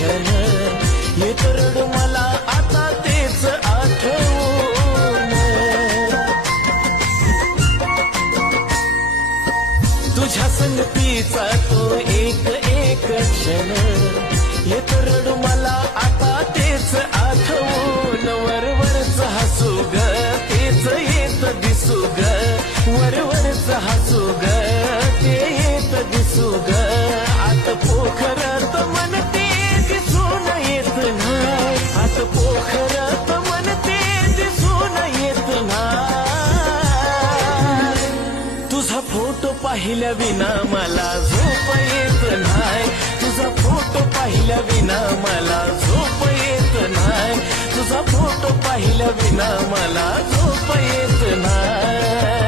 क्षण येत रडू मला आता तेच आठवून। तुझ्या संगतीचा तो एक एक क्षण येत रडू मला आता तेच आठवून। वरवरच हसू ग तेच येत दिसू ग, वरवरच हसू ग ते येत दिसू ग। आत पोखरत मन ते दिसून येत नाही, आत पोखरत मन ते दिसून येत नाही। तुझा फोटो पाहिल्या विना मला झोप येत नाही, तुझा फोटो पाहिल्या विना मला झोप येत नाही, तुझा फोटो पाहिल्या विना मला झोप येत नाही।